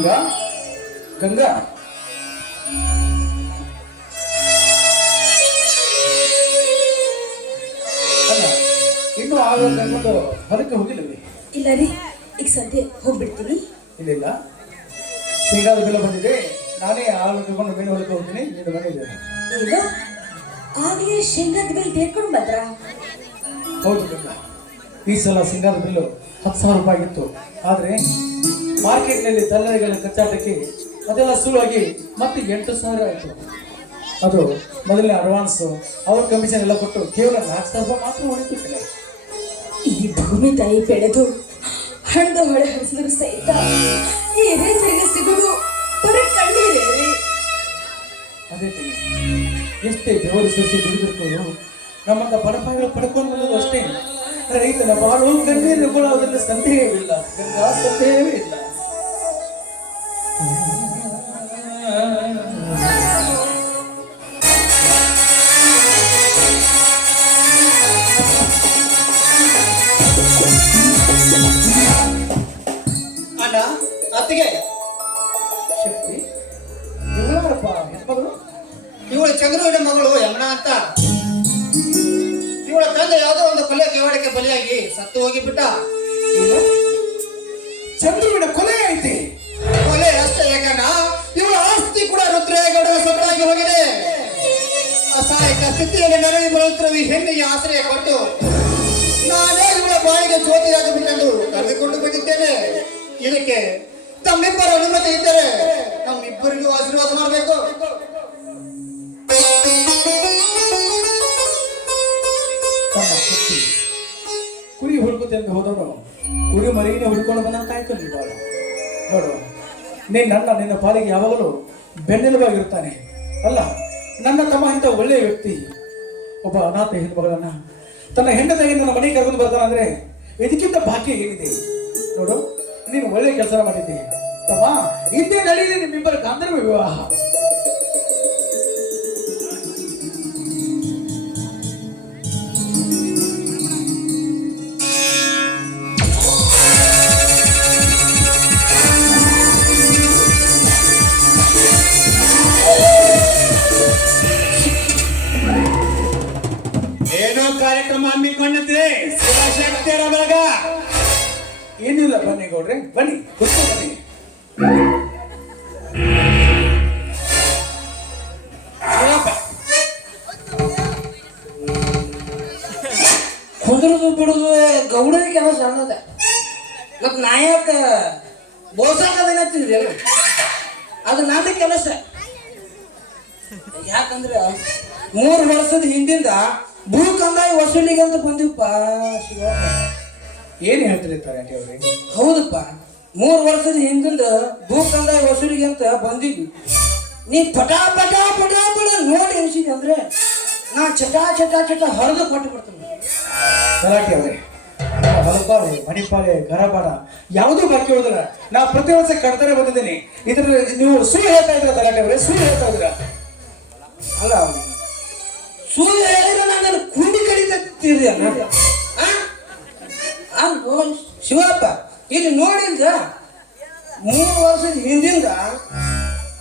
ಗಂಗಾ ಗಂಗಾ ಅಲ್ಲ ಇನ್ನು ಆಗ ಕರ್ಕೊಂಡು ಹೊರಕ್ಕೆ ಹೋಗಿಲ್ಲವೇ? ಇಲ್ಲ ರೀ, ಈಗ ಸದ್ಯ ಹೋಗ್ಬಿಡ್ತೀನಿ. ಇಲ್ಲ ಶೇಂಗಾದ ಬೆಲ್ಲ ಬಂದಿದೆ, ನಾನೇ ಆಗ ಕರ್ಕೊಂಡು ಮೇಲೆ ಹೊರಕ್ಕೆ ಹೋಗ್ತೀನಿ. ನೀನು ಬಂದಿದ್ದೆ ಏನು ಆಗ್ಲೇ ಶೇಂಗಾದ ಬೆಲ್ ತೇರ್ಕೊಂಡು ಬಂದ್ರ? ಹೌದು ಗಂಗಾ, ಈ ಸಲ ಶೇಂಗಾದ ಬಿಲ್ಲು 10,000 ರೂಪಾಯಿ ಆಗಿತ್ತು. ಆದರೆ ಮಾರ್ಕೆಟ್ನಲ್ಲಿ ದಲ್ಲಾಳಿಗಳ ಕಚ್ಚಾಟಕ್ಕೆ ಅದೆಲ್ಲ ಸುಳುವಾಗಿ ಮತ್ತೆ 8,000 ಆಯಿತು. ಅದು ಮೊದಲನೇ ಅಡ್ವಾನ್ಸ್, ಅವ್ರ ಕಮಿಷನ್ ಎಲ್ಲ ಕೊಟ್ಟು ಕೇವಲ 4,000 ರೂಪಾಯಿ ಮಾತ್ರ ಉಳಿತು. ಈ ಭೂಮಿ ತಾಯಿ ಬೆಳೆದು ಹಣದ ಹೊಳೆ ಹರಿಸಿದ್ರು ಸಹಿತ ಈ ರೈತರಿಗೆ ಸಿಗುವುದು ಬರೀ ಕಣ್ಣೀರೇ. ಅದೇ ಎಷ್ಟೇ ಬೆವರು ಸುರಿಸಿ ದುಡಿದಿರ್ಬೋದು, ನಮ್ಮಂತ ಬಡಪಾಯಿಗಳು ಪಡ್ಕೊಂಡು ಬರೋದು ಅಷ್ಟೇ. ರೈತನ ಬಾಳು ಕಣ್ಣೀರು ಅದರಲ್ಲಿ ಸಂದೇಹವಿಲ್ಲ ಗಂಗಾ, ಸಂದೇಹವೇ ಇಲ್ಲ. ಅಣ್ಣ, ಅತ್ತಿಗೆ, ಶಕ್ತಿ ಇವರಪ್ಪ ಹೆಣ್ಮಗಳು. ಇವಳು ಚಂದ್ರುವಿನ ಮಗಳು ಯಮುನಾ ಅಂತ. ಇವಳ ತಂದೆ ಯಾವುದೋ ಒಂದು ಕೊಲೆ ಕಿವಾಡಕ್ಕೆ ಬಲಿಯಾಗಿ ಸತ್ತು ಹೋಗಿಬಿಟ್ಟ. ಚಂದ್ರುವಿನ ಕೊಲೆ ಐತಿ. ಕೊಲೆ ಅಷ್ಟೇ ಯಾಕಣ್ಣ, ಇವಳ ಆಸ್ತಿ ಕೂಡ ರುದ್ರೇಗೌಡರ ಸೊತ್ತಾಗಿ ಹೋಗಿದೆ. ಅಸಹಾಯಕ ಸ್ಥಿತಿಯಲ್ಲಿ ನೆರವಿ ಬರುತ್ತಿರುವ ಈ ಹೆಣ್ಣಿಗೆ ಆಶ್ರಯ ಕೊಟ್ಟು ನಾನೇ ಇವಳ ಬಾಯಿಗೆ ಜ್ಯೋತಿಯಾಗಬೇಕೆಂದು ಕರೆದುಕೊಂಡು ಬಂದಿದ್ದೇನೆ. ಇದಕ್ಕೆ ತಮ್ಮಿಬ್ಬರ ಅನುಮತಿ ಇದ್ದರೆ ನಮ್ಮಿಬ್ಬರಿಗೂ ಆಶೀರ್ವಾದ ಮಾಡಬೇಕು. ಕುರಿ ಹುಡುಕುತ್ತೆಂದು ಹೋದವನು ಕುರಿ ಮರಿನೇ ಹುಡ್ಕೊಂಡು ಬಂದಂತಾಯ್ತು. ನೀವು ನೋಡು, ನಿನ್ನ ಪಾಲಿಗೆ ಯಾವಾಗಲೂ ಬೆನ್ನೆಲುಬಾಗಿರುತ್ತಾನೆ. ಅಲ್ಲ, ನನ್ನ ತಮ್ಮ ಇಂಥ ಒಳ್ಳೆಯ ವ್ಯಕ್ತಿ ಒಬ್ಬ ಅನಾಥ ಹೆಣ್ಮಗಳನ್ನ ತನ್ನ ಹೆಂಡತಿಗೆ ನನ್ನ ಮನೆಗೆ ಕರ್ಕೊಂಡು ಬರ್ತಾನೆ ಅಂದ್ರೆ ಇದಕ್ಕಿಂತ ಭಾಗ್ಯ ಏನಿದೆ? ನೋಡು, ನೀನು ಒಳ್ಳೆ ಕೆಲಸ ಮಾಡಿದ್ದೀನಿ ತಮ್ಮ. ಇದೇ ನಡೀಲಿ ನಿಮ್ಮಿಬ್ಬರ ಗಾಂಧರ್ವ ವಿವಾಹ. ಏನೋ ಕಾರ್ಯಕ್ರಮ ಹಮ್ಮಿಕೊಂಡಿದ್ರೆ ಶಿವಶಕ್ತಿಯರ ಬಳಗ. ಏನಿಲ್ಲ, ಬನ್ನಿ ಗೌಡ್ರೆ, ಬನ್ನಿ ಕೂತ್ಕೊ, ಬನ್ನಿ. ಕುದುರದು ಬಿಡುದು ಗೌಡನ ಕೆಲಸ ಅನ್ನೋದ. ಮತ್ ನಾಯಕ ಬೋಸಾಕದೇನತ್ತಿದ್ರಿ ಅಲ್ಲ, ಅದು ನನ್ನ ಕೆಲಸ. ಯಾಕಂದ್ರೆ 3 ವರ್ಷದ ಹಿಂದಿಂದ ಭೂ ಕಂದಾಯ ವಸೂಲಿಗೆ ಅಂತ ಬಂದಿವಪ್ಪ. ಶಿವ, ಏನ್ ಹೇಳ್ತೀರಿ ತಾರಾಟಿ ಅವ್ರೆ? ಹೌದಪ್ಪ, 3 ವರ್ಷದ ಹಿಂದಿಂದ ಭೂ ಕಂದಾಯ ವಸೂಲಿಗೆ ಅಂತ ಬಂದಿದ್ವಿ. ನೀ ಪಟಾ ಪಟಾ ಪಟಾ ಪಟ ನೋಡಿ ಎನಿಸಿದೆ ಅಂದ್ರೆ ನಾ ಚಟಾ ಚಟಾ ಚಟ ಹೊರದು ಕೊಟ್ಟು ಬಿಡ್ತೀನಿ. ತಲಾಟಿ ಅವ್ರೆ, ಹೊಲಪಾಳೆ, ಮಣಿಪಾಳೆ, ಗರಬಾಡ ಯಾವುದೂ ಬಾಕಿ ಉಳಿದಿಲ್ಲ. ನಾ ಪ್ರತಿ ವರ್ಷ ಕಡ್ತಾರೆ ಬಂದಿದ್ದೀನಿ. ಇದ್ರ ನೀವು ಸುಳ್ಳು ಹೇಳ್ತಾ ಇದ್ರ ತಲಾಟಿ ಅವ್ರೆ, ಸುಳ್ಳು ಹೇಳ್ತಾ ಇದ್ರ. ಅಲ್ಲ, ಸೂರ್ಯ ಹೇಳಿದ್ರೆ ನಾನು ಕುಂಡಿ ಕಡಿತೀರಿ ಅಲ್ಲ. ಶಿವಪ್ಪ, ಇಲ್ಲಿ ನೋಡಿದ್ರ 3 ವರ್ಷದ ಹಿಂದಿಂದ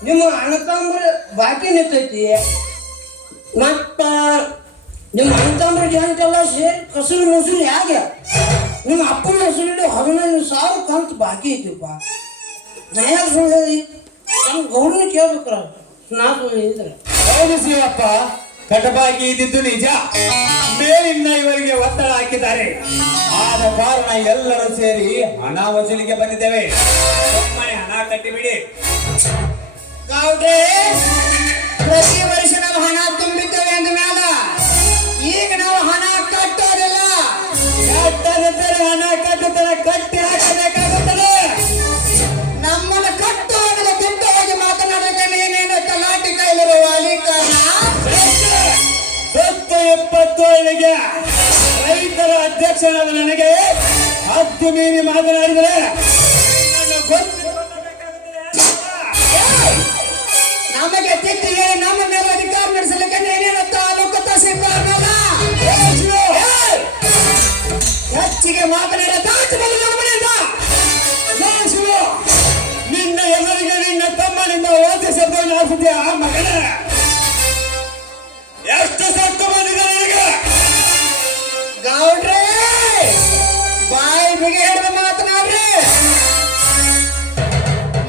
ನಿಮ್ಮ ಅಣ್ಣತಮ್ಮರ ಬಾಕಿ ನಿಂತೈತಿ. ಮತ್ತ ನಿಮ್ಮ ಅಣ್ಣತಮ್ಮರ ಜನತೆಲ್ಲ ಸೇರಿ ಕಸರು ಮುಸುರು ಹೇಗೆ ನಿಮ್ಮ ಅಪ್ಪನ ಹೆಸರಲ್ಲಿ 15,000 ಕಂತು ಬಾಕಿ ಐತಿಪ್ಪ. ನಾ ಯಾಕೆ ಸುಳ್ಳು ಹೇಳಿ? ನಮ್ಮ ಗೌಡನ ಕೇಳ್ಬೇಕ್ರ, ನಾ ಸುಳ್ಳು ಹೇಳಿದ್ರೆ. ಹೌದು ಶಿವಪ್ಪ, ಕಟಬಾಕಿ ಇದ್ದಿದ್ದು ನಿಜ. ಮೇಲಿಂದ ಇವರಿಗೆ ಒತ್ತಡ ಹಾಕಿದ್ದಾರೆ. ಆದ ಕಾರಣ ಎಲ್ಲರೂ ಸೇರಿ ಹಣ ವಸೂಲಿಗೆ ಬಂದಿದ್ದೇವೆ. ಸುಮ್ಮನೆ ಹಣ ಕಟ್ಟಿಬಿಡಿ. ಗೌಡ್ರೆ, ಪ್ರತಿ ವರ್ಷ ನಾವು ಹಣ ತುಂಬಿದ್ದೇವೆ ಅಂದ ಮೇಲೆ ಈಗ ನಾವು ಹಣ ಕಟ್ಟೋದಿಲ್ಲ. ಹಣ ಕಟ್ಟುತ್ತಾರೆ, ಕಟ್ಟಿ ಹಾಕಬೇಕಾಗುತ್ತದೆ. ನಮ್ಮನ್ನು ಕಟ್ಟುವಾಗಲೇ ದುಡ್ಡಾಗಿ ಮಾತನಾಡಕ್ಕೆ ನೀನೇನು ತಲಾಟಿ ಕೈಲಿರುವ ಅಲಿಕಾರಣ. 77ಗೆ ರೈತರ ಅಧ್ಯಕ್ಷನಾದ ನನಗೆ ಹದ್ದು ಮೀರಿ ಮಾತನಾಡಿದರೆ ನಮಗೆ ತಿಟ್ಟಿಗೆ ನಮ್ಮ ಮೇಲೆ ಅಧಿಕಾರ ನಡೆಸಲಿಕ್ಕೆ ನೀನೇನು ತಾಲೂಕು ಸಿಬ್ಬಂದಲ್ಲ. ಹೆಚ್ಚಿಗೆ ಮಾತನಾಡ ನಿನ್ನ ಎದುರು ಶಬ್ದ ನಾಡ್ತಿದ್ಯಾ ಮಗನೇ? ಎಷ್ಟು ಸತ್ತು ಬಂದಿದೆ ನಿನಗೆ? ಗೌಡ್ರೆ ಬಾಯಿ ಬಿಗಿ ಹಿಡಿದು ಮಾತನಾಡ್ರಿ.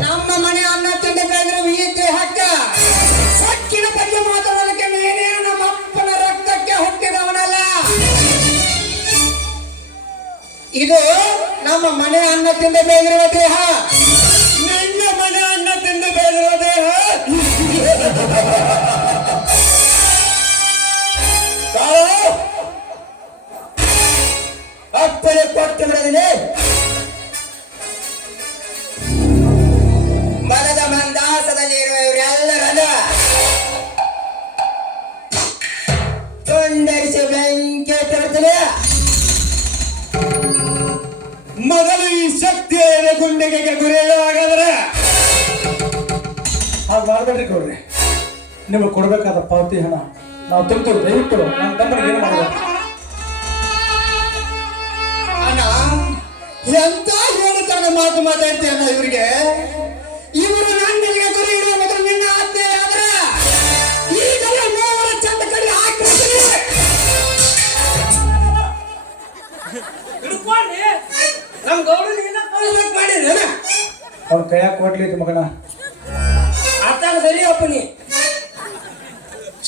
ನಮ್ಮ ಮನೆ ಅನ್ನ ತಿಂದ ಬೆಳೆದ್ರು ಈ ದೇಹಕ್ಕ ಸಕ್ಕಿನ ಬಗ್ಗೆ ಮಾತಾಡೋದಕ್ಕೆ ನೀನೇ ನಮ್ಮ ಅಪ್ಪನ ರಕ್ತಕ್ಕೆ ಹುಟ್ಟಿದವನಲ್ಲ. ಇದು ನಮ್ಮ ಮನೆ ಅನ್ನ ತಿಂದ ಬೆಳೆದಿರುವ ದೇಹ. ನಿನ್ನ ಮನೆ ಅನ್ನ ತಿಂದ ಬೆಳೆದಿರುವ ದೇಹ. ಅಪ್ಪನೇ ಕೊಟ್ಟು ಬಿಡದಿನಿ. ಮನದ ಮಂದಾಸದಲ್ಲಿ ಇರುವ ಇವರೆಲ್ಲರನ್ನ ತುಂಡರಿಸಿ ಬೆಂಕಿ ಬಿಡ್ತೀನಿ. ಮೊದಲು ಈ ಶಕ್ತಿಯ ಗುಂಡಿಗೆ ಗುರಿಯಾಗಾದ್ರೆ ಹಾಗೆ ಮಾಡ್ಬೇಡ್ರಿ ಗೌಡ್ರಿ. ನಿಮಗೆ ಕೊಡಬೇಕಾದ ಪಾವತಿ ಹಣ ನಾವು ತೆಗೆದು ದಯವಿಟ್ಟು ನನ್ನ ತಮ್ಮನಿಗೆ ಏನು ಮಾಡಬೇಕು. ಅಣ್ಣ ಎಂತ ಹೇಳ್ತಾನೆ ಮಾತು ಮಾತಾಡ್ತೀಯಣ್ಣ ಇವರಿಗೆ. ಇವರು ನನ್ನಿಗೆ ಗುರಿ ಇಡುವ ಮೊದಲು ನಿನ್ನ ಆಜ್ಞೆ ಆದ್ರೆ ಈಗಲೇ ಮೂವರ ಚಂದ ಕಡೆ ಹಾಕ್ಬಿಡ್ತೀನಿ. ಹಿಡ್ಕೊಂಡಿ ನಮ್ ಗೌಡನಿಗೆ ಕಳಿಸ್ಬೇಕು ಮಾಡಿದ್ರಿ ಅವ್ನ ಕೈಯಾಗ ಕೊಡ್ಲಿ ಮಗನ. ಅತ್ತಾಗ ಸರಿ ಅಪ್ಪನಿ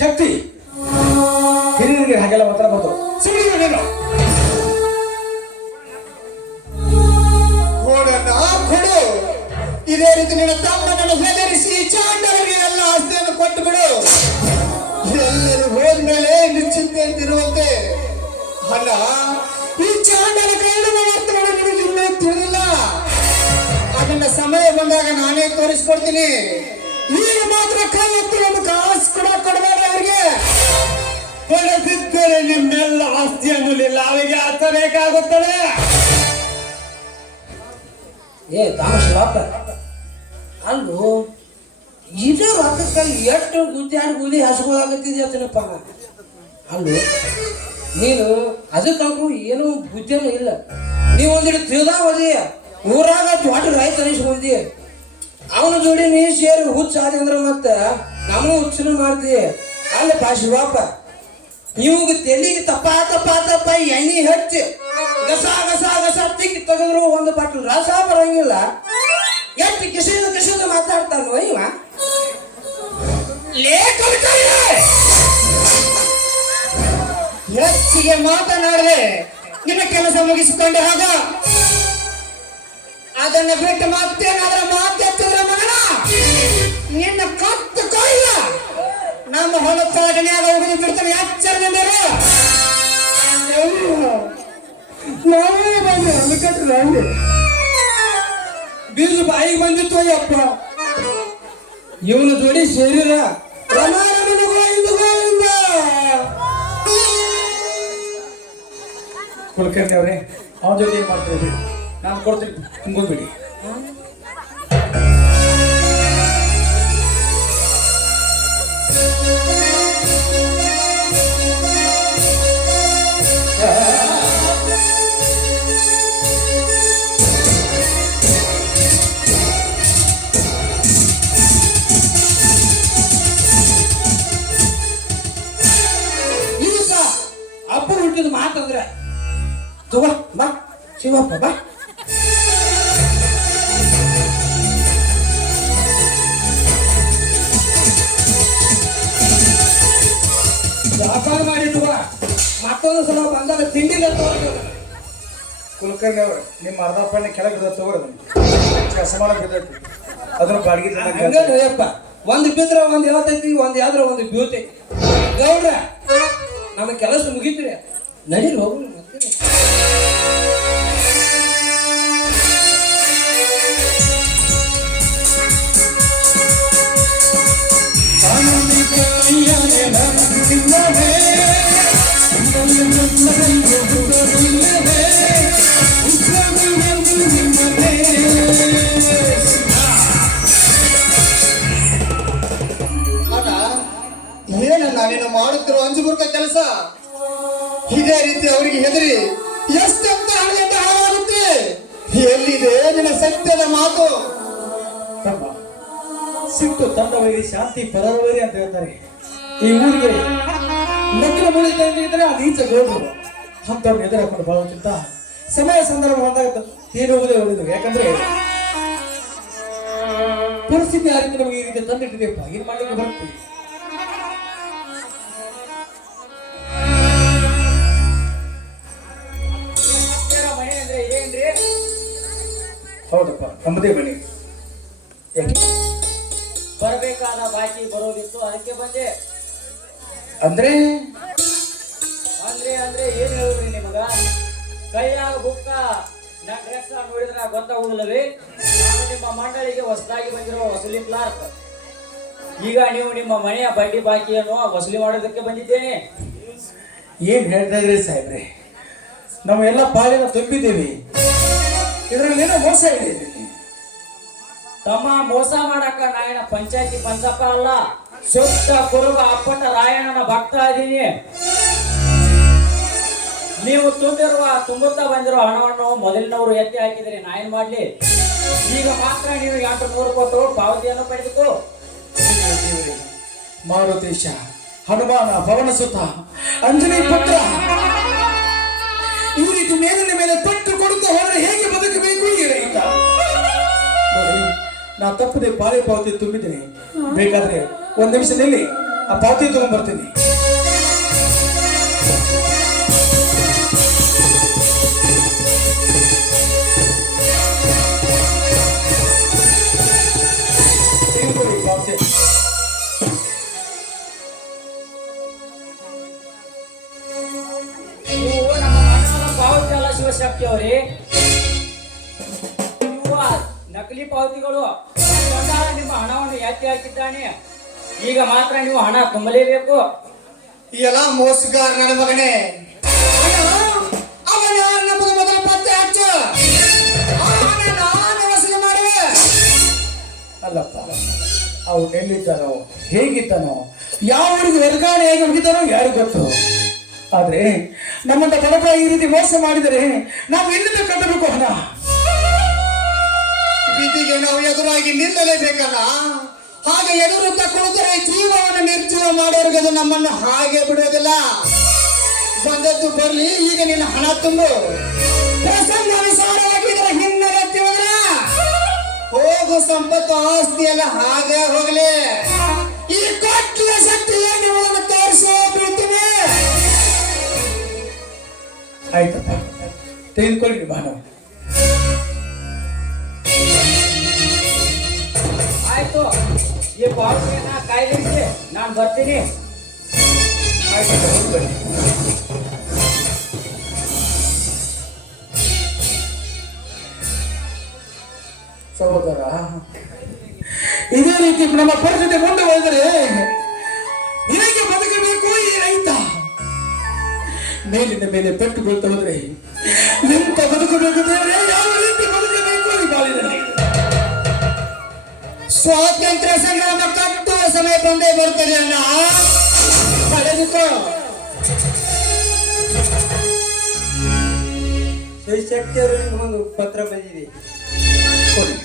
ಶಕ್ತಿ ಹಿರಿಯರಿಗೆ ಹಾಗೆಲ್ಲ ಮಾತಾಡಬಹುದು. ಸುಮ್ಮನೆ ನೀನು ಕೊಡಣ್ಣ ಕೊಡು. ಇದೇ ರೀತಿ ನಿನ್ನ ತಮ್ಮನನ್ನು ಹೆದರಿಸಿ ಚಾಂಡವರಿಗೆ ಎಲ್ಲ ಆಸ್ತಿಯನ್ನು ಕೊಟ್ಟು ಬಿಡು. ಎಲ್ಲರೂ ಹೋದ್ಮೇಲೆ ನಿಶ್ಚಿಂತೆ ಅಂತಿರುವಂತೆ. ಅಲ್ಲ ಈ ಚಾಂಡನ ಕೈಯಲ್ಲಿ ವರ್ತಮಾನ ನಿನಗೆ ಇನ್ನೂ ತಿಳಿದಿಲ್ಲ. ಅದನ್ನ ಸಮಯ ಬಂದಾಗ ನಾನೇ ತೋರಿಸ್ಕೊಡ್ತೀನಿ. ಈಗ ಮಾತ್ರ ಕೈ ಎತ್ತಿ ಒಂದು ಕಾಸು ಕೂಡ ಕೊಡಬೇಡ ಅವರಿಗೆ. ಕೊಡದಿದ್ದರೆ ನಿಮ್ಮೆಲ್ಲ ಆಸ್ತಿಯನ್ನು ಲಾವಿಗೆ ಹಚ್ಚಬೇಕಾಗುತ್ತದೆ. ಏ ತಾಮಶಿವಪ್ಪ ಅಲ್ಲೂ ಇದೇ ರೊಕ್ಕಕ್ಕಾಗಿ ಎಷ್ಟು ಗುದ್ದಿ ಹಸ್ಕೊಳ್ಳಾಗತ್ತಿದ್ಯ ಅಂತನಪ್ಪ. ಅಲ್ಲೂ ನೀನು ಅದಕ್ಕಂತೂ ಏನೂ ಬುದ್ಧಿನೂ ಇಲ್ಲ. ನೀವು ಒಂದಿಟ್ಟು ತಿಳಿದಾವದಿ ಊರಾಗ ದೊಡ್ಡ ರೈತ ಅನಿಸ್ಕೊಂಡಿ. ಅವನ ಜೋಡಿ ನೀ ಸೇರಿ ಹುಚ್ಚ ಆದಿ ಅಂದ್ರೆ ಮತ್ತೆ ನಮ್ಮನ್ನು ಹುಚ್ಚನು ಮಾಡ್ತಿ. ಅಲ್ಲಪ್ಪ ಶಿವಪ್ಪ ಇವಾಗ ತೆಲಿಗೆ ತಪ್ಪ ಎಣ್ಣೆ ಹಚ್ಚಿ ಗಸ ತಿಕ್ಕಿ ತೆಗೆದ್ರು ಒಂದು ಬಟ್ಲು ರಸ ಬರಂಗಿಲ್ಲ. ಎಷ್ಟು ಕಿಸಿದು ಮಾತಾಡ್ತಾನೋ ಇವ. ಹೆಚ್ಚಿಗೆ ಮಾತನಾಡದೆ ನಿನ್ನ ಕೆಲಸ ಮುಗಿಸಿಕೊಂಡೆ ಆಗ ಅದನ್ನ ಬಿಟ್ಟು ಮತ್ತೇನಾದ್ರೂ ಮಾತೆತ್ತಿದ್ರೆ ಮಗನ ನಿನ್ನ ಕತ್ತು ಕೊಯ್ಯ ನಮ್ಮ ಹೊಲತ್ತಾಗನ್ಯಾಗ ಹೋಗಿ ಬಿಡ್ತಾನೆ. ಎಚ್ಚರದಿಂದಿರು. ನಾವೇ ಬಂದು ಅನ್ಕಟ್ರಿ ಅಲ್ಲಿ ಬೀಜ ಬಾಯಿಗೆ ಬಂದಿತ್ತು ಅಯ್ಯಪ್ಪ. ಇವನ ಜೋಡಿ ಸೇರಿರ ಕುಲಕರ್ಣಿ ಅವ್ರೆ ಅವನ ಜೊತೆ ಏನ್ ಮಾಡ್ತೀರಿ? ನಾನು ಕೊಡ್ತೀನಿ, ತುಂಬೋದ್ಬಿಡಿ. ಅಪ್ಪ ಹುಟ್ಟಿದ ಮಾತಂದ್ರೆ ತಗೋ ಬಾ ಶಿವಪ್ಪ ಬಾ. ವ್ಯಾಪಾರ ಮಾಡಿಟ್ಟು ಮತ್ತೊಂದು ಸಲ ಬಂದಾಗ ತಿಂಡಿಗೆ ಕುಲಕರ್ಣಿ ಅವ್ರೆ ನಿಮ್ಮ ಅರ್ಧ ರೂಪಾಯಿನ ಕೆಳಗೆ ಬಿದ್ದೋದು ತಗೋರಿ. ಕೆಲಸ ಮಾಡಕ್ ಬಿದ್ದೈತಿ ಅದನ್ನ ಬಾಡಿಗೆ ಅಯ್ಯಪ್ಪ. ಒಂದು ಬಿದ್ರ ಒಂದು ಹೇಳ್ತೈತಿ, ಒಂದು ಯಾವ್ದ್ರ ಒಂದು ಬೀಳ್ತೈತಿ. ಗೌಡ್ರ ನಮ್ಮ ಕೆಲಸ ಮುಗಿತ್ರಿ ನಡೀರಿ ಹೋಗ್ರಿ. ಮತ್ತೆ ಏನನ್ನ ನೀನು ಮಾಡುತ್ತಿರೋ ಅಂಜುಬುರ್ಕ ಕೆಲಸ. ಇದೇ ರೀತಿ ಅವರಿಗೆ ಹೆದರಿ ಎಷ್ಟಂತ ಹಣದಿಂದ ಹಾಳಾಗುತ್ತೆ. ಎಲ್ಲಿದೆ ನಿನ್ನ ಸತ್ಯದ ಮಾತು? ತಮ್ಮ ಸಿಟ್ಟು ತಂದವರಿಗೆ ಶಾಂತಿ ಪರವರಿ ಅಂತ ಹೇಳ್ತಾರೆ. ಈ ಊರಿಗೆ ನಗರ ಮೂಲಿದ್ರೆ ಆ ನೀಚ ಗೌಡರು ಅಂಥವ್ರನ್ನ ಎದುರಾಕೊಂಡು ಬಾಳೋಕ್ಕಿಂತ ಸಮಯ ಸಂದರ್ಭ ಬಂದಾಗ ತೀರುವುದೇ ಒಳ್ಳೆಯದು. ಯಾಕಂದ್ರೆ ಪರಿಸ್ಥಿತಿ ಆ ರೀತಿ ನಮಗೆ ಈ ರೀತಿ ತಂದಿಟ್ಟಿದೆಯಪ್ಪ, ಏನ್ ಮಾಡ್ಲಿಕ್ಕೆ ಬರುತ್ತೆ? ಮನೆ ಅಂದ್ರೆ ಏನ್ರಿ? ಹೌದಪ್ಪ, ನಮ್ಮದೇ ಮನೆ. ಯಾಕೆ ಬರ್ಬೇಕಾದ ಬಾಕಿ ಬರೋದಿತ್ತು, ಅದಕ್ಕೆ ಬಂದೆ. ಅಂದ್ರೆ ಅಂದ್ರೆ ಅಂದ್ರೆ ಏನ್ ಹೇಳಿದ್ರಿ ನಿಮಗ? ಕೈಯಾಗ ಬುಕ್ಕ ನಾ ಡ್ರೆಸ್ ನೋಡಿದ್ರ ಗೊತ್ತಾಗುದಿಲ್ಲವೇ? ನಾನು ನಿಮ್ಮ ಮಂಡಳಿಗೆ ಹೊಸದಾಗಿ ಬಂದಿರುವ ವಸೂಲಿ ಕ್ಲಾರ್ಕ್. ಈಗ ನೀವು ನಿಮ್ಮ ಮನೆಯ ಬಡ್ಡಿ ಬಾಕಿಯನ್ನು ವಸೂಲಿ ಮಾಡೋದಕ್ಕೆ ಬಂದಿದ್ದೇನೆ. ಏನ್ ಹೇಳ್ತಾ ಇದ್ರಿ ಸಾಹೇಬ್ರೆ? ನಾವೆಲ್ಲ ಪಾಲಿನ ತುಂಬಿದ್ದೇವೆ, ಇದರಲ್ಲಿ ಏನೋ ಮೋಸ ಇದೆ. ತಮ್ಮ ಮೋಸ ಮಾಡಕ್ಕ ನಾಯನ ಪಂಚಾಯತಿ ಪಂಚಪ್ಪ ಅಲ್ಲ, ಸುತ್ತ ಕುರುಬ ಅಪ್ಪಟ ರಾಯಣ್ಣನ ಭಕ್ತ ಅದೀನಿ. ನೀವು ತುಂಬುತ್ತಾ ಬಂದಿರೋ ಹಣವನ್ನು ಮೊದಲಿನವರು ಎತ್ತಿ ಹಾಕಿದರೆ ನಾ ಏನ್ ಮಾಡ್ಲಿ? ಈಗ ಮಾತ್ರ ನೀವು 800 ಕೊಟ್ಟು ಪಾವತಿಯನ್ನು ಪಡೆದುಕೋ. ಮಾರುತೇಶ, ಹನುಮಾನ, ಪವನ ಸುತ, ಅಂಜನಿ ಪುತ್ರ, ಈ ರೀತಿ ಮೇಲಿನ ಮೇಲೆ ಪಟ್ಟು ಕೊಡುತ್ತಾ ಹೋದರೆ ಹೇಗೆ ಬದುಕಬೇಕು ಈ ರೈತ? ನೋಡಿ, ನಾ ತಪ್ಪದೆ ಪಾಳಿ ಪಾವತಿ ತುಂಬಿದ್ದೀನಿ. ಬೇಕಾದ್ರೆ ಒಂದ್ ನಿಮಿಷ ನಿಲ್ಲಿ, ಆ ಪಾವತಿ ತಗೊಂಡ್ಬರ್ತೀನಿ. ತೆಗೆದುಕೊಳ್ಳಿ ಪಾವತಿ. ನೀವು ನಮ್ಮ ಮಣ್ಣನ ಪಾವತಿ ಅಲ್ಲ ಶಿವಶಕ್ತಿ ಅವರೇ, ಇವ ನಕಲಿ ಪಾವತಿಗಳು. ಗಂಗಾಳ ನಿಮ್ಮ ಹಣವನ್ನು ಎತ್ತಿ ಹಾಕಿದ್ದಾನೆ, ಈಗ ಮಾತ್ರ ನೀವು ಹಣ ತುಂಬಲೇಬೇಕು. ಎಲ್ಲ ಮೋಸಗಾರ ನನ್ನ ಮಗನೇ. ಅವನ ನಮಗೆ ಮೊದಲ ಪತ್ತೆ ಹಚ್ಚು, ನಾನು ವಸೂಲಿ ಮಾಡುವೆ. ಅಲ್ಲಪ್ಪ, ಅವು ಎಲ್ಲಿದ್ದಾನೋ, ಹೇಗಿದ್ದಾನೋ, ಯಾವ ಊರಿಗೆ ವರ್ಗಾವಣೆಯಾಗಿ ಹೋಗಿದ್ದಾನೋ ಯಾರಿಗೂ ಗೊತ್ತು. ಆದ್ರೆ ನಮ್ಮಂತ ಬಡವ ಈ ರೀತಿ ಮೋಸ ಮಾಡಿದರೆ ನಾವು ಎಲ್ಲಿಂದ ಕಟ್ಟಬೇಕು ಹಣ? ವಿಧಿಗೆ ನಾವು ಎದುರಾಗಿ ನಿಲ್ಲಲೇಬೇಕಲ್ಲ. ಹಾಗೆ ಎದುರುತ್ತಾ ಕುಳಿತರೆ ಜೀವವನ್ನು ನಿರ್ಜೀವ ಮಾಡೋರಿಗೆ ಅದು ನಮ್ಮನ್ನು ಹಾಗೆ ಬಿಡೋದಿಲ್ಲ. ಬಂದದ್ದು ಬರ್ಲಿ, ಈಗ ನಿನ್ನ ಹಣ ತುಂಬು. ಪ್ರಸಂಗ ವಿಸಾರವಾಗಿ ಇದರ ಹಿನ್ನೆಲೆ ತಿಳಿದ್ರ ಹೋಗು ಸಂಪತ್ತು ಆಸ್ತಿ ಎಲ್ಲ ಹಾಗೆ ಹೋಗ್ಲಿ. ಈ ಕೊಟ್ಲ ಶಕ್ತಿ ನಿಮ್ಮನ್ನು ತೋರಿಸೋ ಬಿಡ್ತೀನಿ. ಆಯ್ತಪ್ಪ, ತೆಗೆದುಕೊಳ್ಳಿ ಮಾನವ. ಆಯ್ತು, ಈ ಪಾವತಿಯನ್ನ ಕಾಯ್ದಿರಿಸಿ ನಾನು ಬರ್ತೀನಿ. ಆಯ್ತಪ್ಪ, ಹೋಗ್ಬನ್ನಿ. ಸಹೋದರ, ಇದೇ ರೀತಿ ನಮ್ಮ ಪರಿಸ್ಥಿತಿ ಮುಂದೆ ಹೋದರೆ ಹೇಗೆ ಬದುಕಬೇಕು ಈ ರೈತ? ಮೇಲಿನ ಮೇಲೆ ಪೆಟ್ಟು ಬೀಳ್ತಾ ಹೋದ್ರೆ ಎಂತ ಬದುಕಬೇಕು ದೇವರೇ? ಯಾವ ರೀತಿ ಬದುಕಬೇಕು ಈ ಬಾಳಿನಲ್ಲಿ? ಸ್ವಾತಂತ್ರ್ಯ ಸಂಗ್ರಾಮ ಕಟ್ಟುವ ಸಮಯ ಬಂದೇ ಬರ್ತದೆ ಅಣ್ಣ, ಪಡೆದುಕೋ. ಶಿವಶಕ್ತಿ ಅವರು ನಿಮಗೊಂದು ಪತ್ರ ಬಂದಿದೆ, ಕೊಡಿ.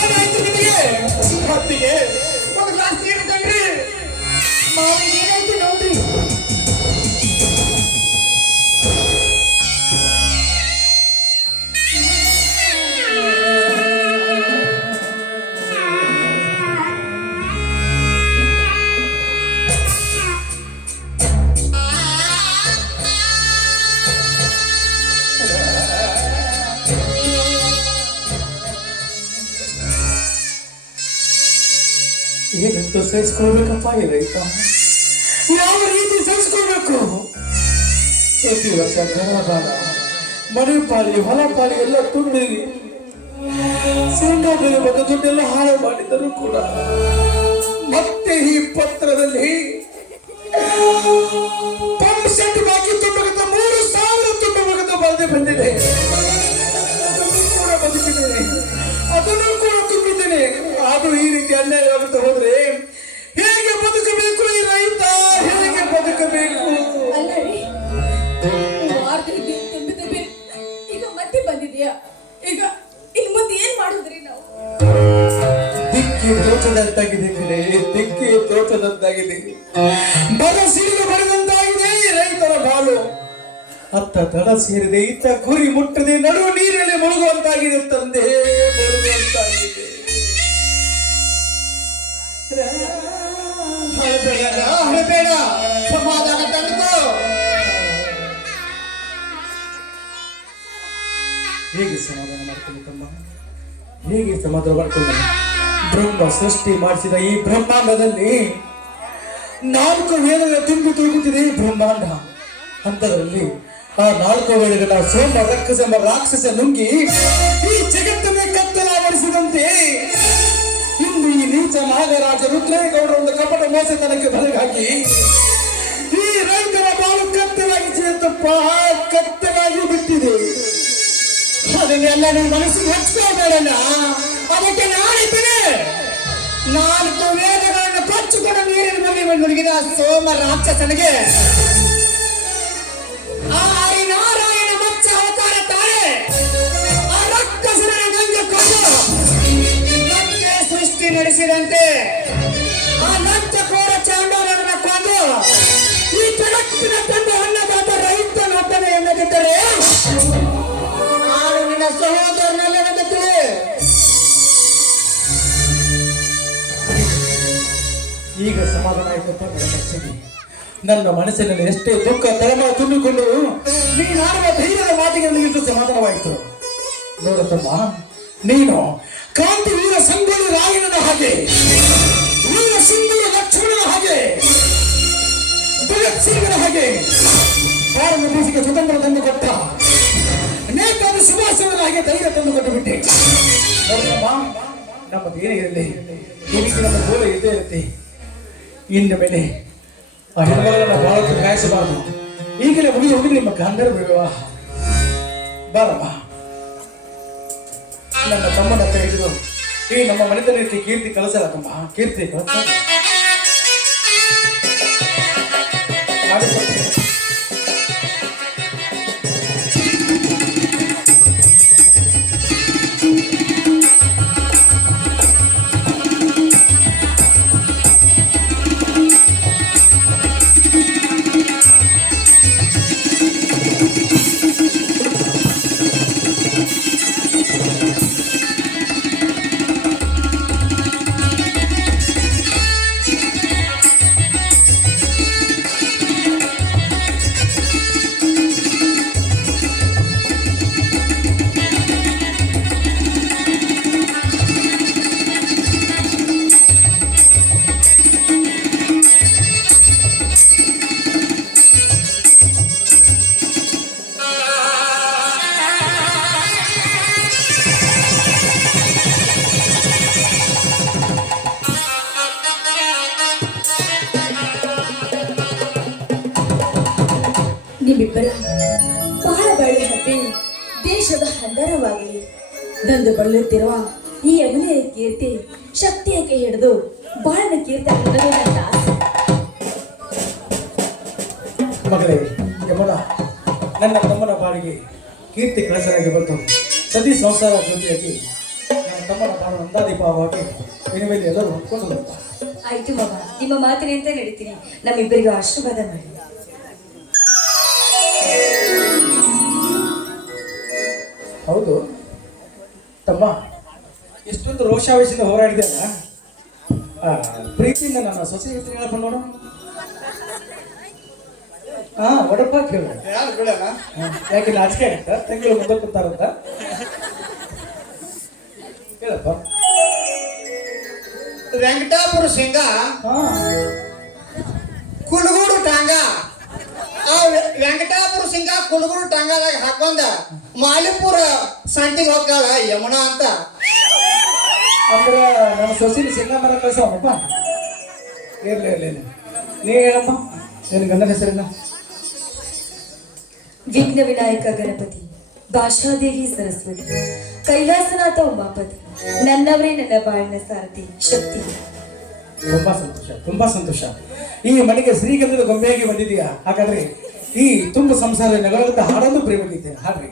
ಏನಾಯ್ತು ನಿಮಗೆ? ಹೊತ್ತಿಗೆ ಒಂದು ಗ್ಲಾಸ್ ನೀರು ತಂದ್ರಿ. ಮಾವಿಗೆ ಏನಾಯ್ತು ನೋಡ್ರಿ. ಏನಂತ ಸಹಿಸ್ಕೊಳ್ಬೇಕಪ್ಪ ಈ ರೈತ? ಯಾವ ರೀತಿ ಸಹಿಸ್ಕೊಳ್ಬೇಕು? ಪ್ರತಿ ವರ್ಷ ಘನ ಬಾಳ, ಮನೆ ಪಾಳಿ, ಹೊಲ ಪಾಳಿ ಎಲ್ಲ ತುಂಬಿ ಶೇಂಗಾ ಬೆಲೆ ಬಂದ ದುಡ್ಡೆಲ್ಲ ಹಾಳು ಮಾಡಿದರೂ ಕೂಡ ಮತ್ತೆ ಈ ಪತ್ರದಲ್ಲಿ ಪಂಪ್ ಸೆಟ್ ಬಾಕಿ ತುಂಬಬೇಕಂತ 3,000 ತುಂಬಬೇಕಂತ ಬರದೆ ಬಂದಿದೆ. ಅದನ್ನು ಕೂಡ ಬದುಕಿದ್ದೇನೆ, ಅದನ್ನು ಕೂಡ ತುಂಬಿದ್ದೇನೆ. ಆದ್ರೂ ಈ ರೀತಿ ಅನ್ಯಾಯ ಆಗುತ್ತಾ ಹೋದ್ರೆ ಬಾರ್ದು ತುಂಬಿ ಈಗ ಮತ್ತೆ ಬಂದಿದ್ಯಾ. ಈಗ ಇನ್ ಮುಂದೆ ಏನ್ ಮಾಡುದ್ರಿ ನಾವು? ದಿಕ್ಕಿ ತೋಚದಂತಾಗಿದೆ ಕಡೆ, ದಿಕ್ಕಿ ತೋಚದಂತಾಗಿದೆ. ಬರ ಸಿಡಿಲು ಬರೆದಂತಾಗಿದೆ ಈ ರೈತರ ಬಾಳು. ಅತ್ತ ತಡ ಸೇರಿದೆ, ಇತ್ತ ಗುರಿ ಮುಟ್ಟದೆ, ನಡುವು ನೀರಲ್ಲಿ ಮುಳುಗುವಂತಾಗಿದೆ ತಂದೆ, ಮುಳುಗುವಂತಾಗಿದೆ. ಅಳಬೇಡ, ಸಮಾಧಾನ ತಂದುಕೋ. ಹೇಗೆ ಸಮಾಧಾನ ಮಾಡ್ಕೊಂಡು ತಮ್ಮ, ಹೇಗೆ ಸಮಾಧಾನ ಮಾಡ್ಕೊಂಡು? ಬ್ರಹ್ಮ ಸೃಷ್ಟಿ ಮಾಡಿಸಿದ ಈ ಬ್ರಹ್ಮಾಂಡದಲ್ಲಿ 4 ವೇದಗಳ ತುಂಬಿ ತೂಗುತ್ತಿದೆ ಈ ಬ್ರಹ್ಮಾಂಡ. ಅಂತರಲ್ಲಿ ಆ 4 ವೇದಗಳ ಸೋಮ ರಕ್ಕಸ ಎಂಬ ರಾಕ್ಷಸ ನುಂಗಿ ಈ ಜಗತ್ತನ್ನೇ ಕತ್ತಲಾವರಿಸಿದಂತೆ ಇಂದು ಈ ನೀಚ ನಾಗರಾಜ ರುದ್ರೇಗೌಡರ ಒಂದು ಕಪಟ ಮೋಸತನಕ್ಕೆ ಬಲೆಗಾಗಿ ಈ ರೈತರ ಬಾಳು ಕತ್ತಲಾಗಿ ಚೇತಪ್ಪ, ಕತ್ತಲಾಗಿ ಬಿಟ್ಟಿದೆ. ಅದನ್ನೆಲ್ಲ ನೀನು ಮನಸ್ಸಿಗೆ ಹಚ್ಕೋಬೇಡಣ್ಣ. ಅದಕ್ಕೆ ನಾನಿದ್ದೇನೆ. 4 ವೇದಗಳನ್ನು ಪಚ್ಚುಕೊಂಡು ನೀರಿನ ಬಳಿ ಮುಳುಗಿದ ಸೋಮ ರಾಕ್ಷಸನಿಗೆ ಆ ಹರಿನಾರಾಯಣ ಮಚ್ಚ ಅವತಾರ ತಾಳೆ ಆ ರಾಕ್ಷಸನ ಗಂಗೆ ಕೊಂಡು ಲಂಕೆ ಸೃಷ್ಟಿ ನಡೆಸಿದಂತೆ ಆ ಲಂಚಕೋರ ಚಾಂಡಾಲರನ್ನ ಕೊಂದು ಈ ಜಗತ್ತಿನ ತಂದೆ ಅನ್ನದಾತ ರೈತನೊಬ್ಬನೇ ಎನ್ನದಿದ್ದರೆ ನಾನು ನಿನ್ನ ಸಹೋದರನಲ್ಲೇ ತಿಳಿ. ಈಗ ಸಮಾಧಾನ ಆಯ್ತಪ್ಪ ನನ್ನ ಮನಸ್ಸಿಗೆ. ನನ್ನ ಮನಸ್ಸಿನಲ್ಲಿ ಎಷ್ಟೇ ದುಃಖ ತಲೆಮಾರು ತುಂಬಿಕೊಂಡು ನೀನಾಡುವ ಧೈರ್ಯದ ಮಾತಿಗೆ ನನಗಿಂತ ಸಮಾಧಾನವಾಯಿತು. ನೋಡುತ್ತಮ್ಮ, ನೀನು ಕ್ರಾಂತಿ ವೀರ ಸಂಗೊಳ್ಳಿ ರಾಯಣ್ಣನ ಹಾಗೆ, ವೀರ ಸಿಂಧೂರ ಲಕ್ಷ್ಮಣನ ಹಾಗೆ, ಭಗತ್ ಸಿಂಗನ ಹಾಗೆ ಭಾರತ ದೇಶಕ್ಕೆ ಸ್ವತಂತ್ರ ತಂದು ಕೊಟ್ಟ ನೇತಾಜಿ ಸುಭಾಷ್ ಚಂದ್ರ ಹಾಗೆ ಧೈರ್ಯ ತಂದು ಕೊಟ್ಟು ಬಿಟ್ಟೆ. ನೋಡುತ್ತಮ್ಮ, ನಮ್ಮದೇನೇ ಇರಲಿ, ಈ ರೀತಿ ನಮ್ಮ ಗೋಲ ಇದ್ದೇ ಇರುತ್ತೆ. ಇನ್ನು ಮೇಲೆ ಆ ಹೆಣ್ಮಗಳನ್ನ ಬಾಳಕ್ಕೆ ಕಾಯಿಸಬಾರದು. ಈಗಲೇ ಮುಗಿದು ನಿಮ್ಮ ಗಂಧರ್ವ ವಿವಾಹ. ಬಾರಮ್ಮ, ನನ್ನ ತಮ್ಮನ ಹತ್ರ ಹಿಡಿದು ಈ ನಮ್ಮ ಮನೆತನಕ್ಕೆ ಕೀರ್ತಿ ಕಳಿಸಲಾಗಮ್ಮ, ಕೀರ್ತಿ ಕಳಿಸ ನಿಮ್ಮಿಬ್ಬರ ಬಹಳ ಬಳ್ಳಿ ಹಬ್ಬಿ ದೇಶದ ಹಂದರವಾಗಲಿ. ನಂದು ಬಳಲುತ್ತಿರುವ ಈ ಅಭಿನಯ ಕೀರ್ತಿ ಶಕ್ತಿಯಕ್ಕೆ ಹಿಡಿದು ಬಾಳನ ಕೀರ್ತಿ ಅನ್ನೋದು ನನ್ನ ಆಸೆ. ಮಗಳೇ ಯಮುನ, ನನ್ನ ತಮ್ಮನ ಬಾಳಿಗೆ ಕೀರ್ತಿ ಕಳಸರಾಗಿ ಬಂದು ಸತಿ ಸಂಸಾರ ಜೊತೆಯಾಗಿ ನನ್ನ ತಮ್ಮನ ಬಾಳು ನಂದಾದೀಪವಾಗಿ ಇನ್ನು ಎಲ್ಲರೂ ಹೊಂದ್ಕೊಂಡು ಬಂದ. ಆಯ್ತು ಮಗ, ನಿಮ್ಮ ಮಾತಿನಂತೆ ನಡೀತೀನಿ. ನಮ್ಮಿಬ್ಬರಿಗೂ ಆಶೀರ್ವಾದ ಮಾಡಿ. ಹೌದು ತಮ್ಮ, ಎಷ್ಟೊಂದು ರೋಷಾವೇಶದಿಂದ ಹೋರಾಡಿದೆಯಲ್ಲ, ಪ್ರೀತಿಯಿಂದ ನನ್ನ ಸೊಸೆ ಹೆಸರು ಹೇಳಪ್ಪ ನೋಡು. ಒಡಪ್ಪ ಕೇಳ, ಯಾರು ಬಿಡಲ್ಲ. ಯಾಕೆ ನಾಚಿಕೆ ಆಗುತ್ತಾ? ತಂಗಿಗಳು ಮುಂದೆ ಕೂತಾರಂತ ಹೇಳಪ್ಪ. ವೆಂಕಟಾಪುರ ಸಿಂಗ ಕುಲಗೂಡು ಟಾಂಗ. ಆ ವೆಂಕಟಾಪುರ ಸಿಂಗ ಕುಲಗೂಡು ಟಾಂಗದಾಗ ಹಾಕೊಂಡ ಮಾಲಿಪುರ ಸಂತಿಗೆ ಹೋಗ್ತಾಳ ಯಮುನಾ ಅಂತ. ಅಂದ್ರೆ ನಮ್ಮ ಸೊಸೆನ ಸಿಂಗ ಮರ ಕಳ್ಸವಪ್ಪ. ಇರ್ಲಿ ನೀ ಹೇಳಮ್ಮ, ನಿನ್ನ ಗಂಡನ ಹೆಸರಿನ? ವಿಘ್ನ ವಿನಾಯಕ ಗಣಪತಿ, ಭಾಷಾದೇವಿ ಸರಸ್ವತಿ, ಕೈಲಾಸನಾಥ ಉಮಾಪತಿ, ನನ್ನವರೇ ನನ್ನ ಬಾಳಿನ ಸಾರಥಿ ಶಕ್ತಿ. ತುಂಬಾ ಸಂತೋಷ. ಈ ಮನೆಗೆ ಶ್ರೀಗಂಧದ ಗೊಂಬೆಯಾಗಿ ಬಂದಿದೀಯಾ. ಹಾಗಾದ್ರೆ ಈ ತುಂಬ ಸಂಸಾರ ನಗರದ ಹಾಡನ್ನು ಪ್ರೇಮಿದ್ದೇನೆ ಹಾಗೆ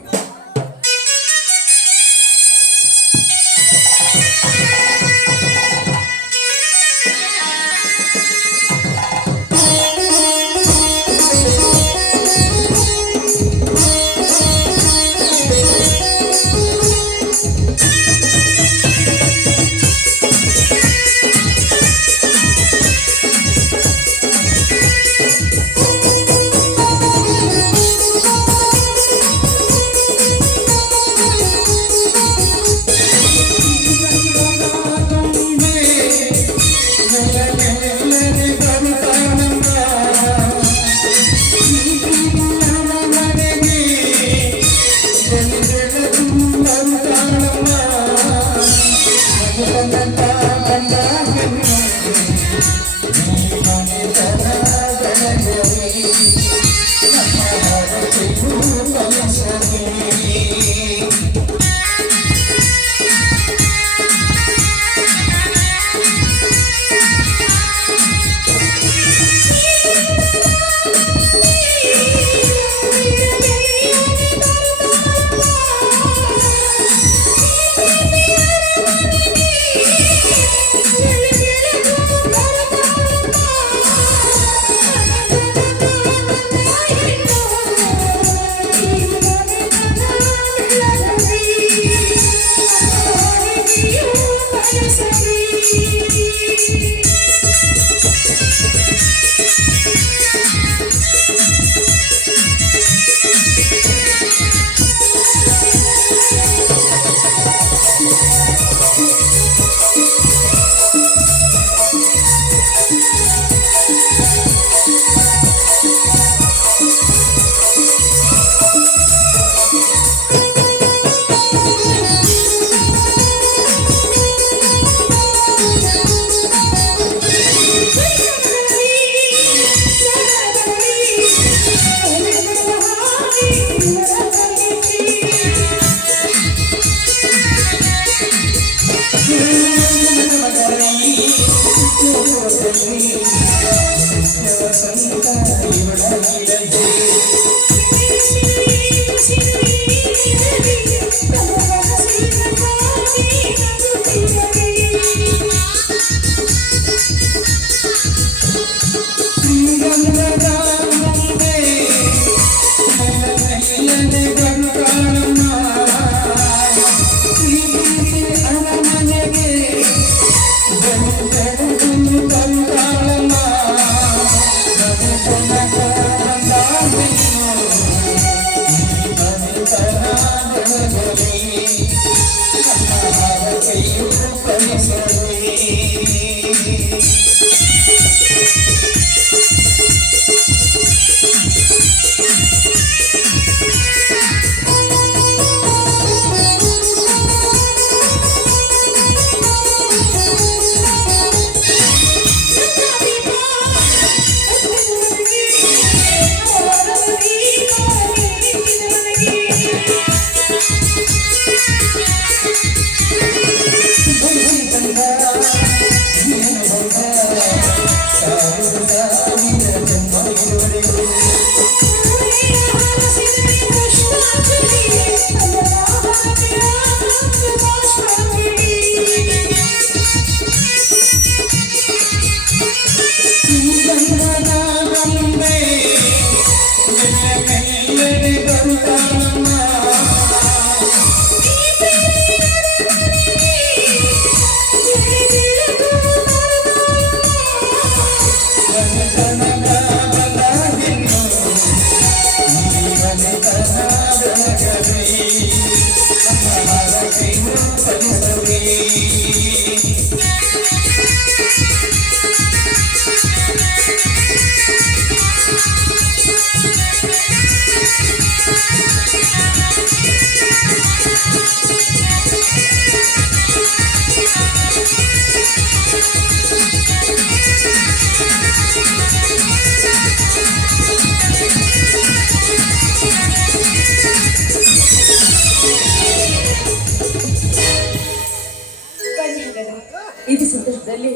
ಇದು ಸಂತೋಷದಲ್ಲಿ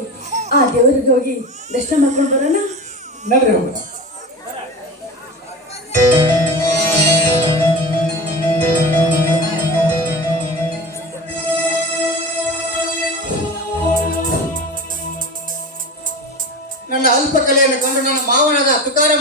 ಆ ದೇವರಿಗೆ ಹೋಗಿ ದರ್ಶನ ಮಾಡ್ಕೊಂಡು ಬರೋಣ. ನಡ್ರಿ ಹೋಗೋಣ. ನನ್ನ ಅಲ್ಪ ಕಲೆಯನ್ನು ಕೊಂಡು ನನ್ನ ಮಾವನಾದ ತುಕಾರ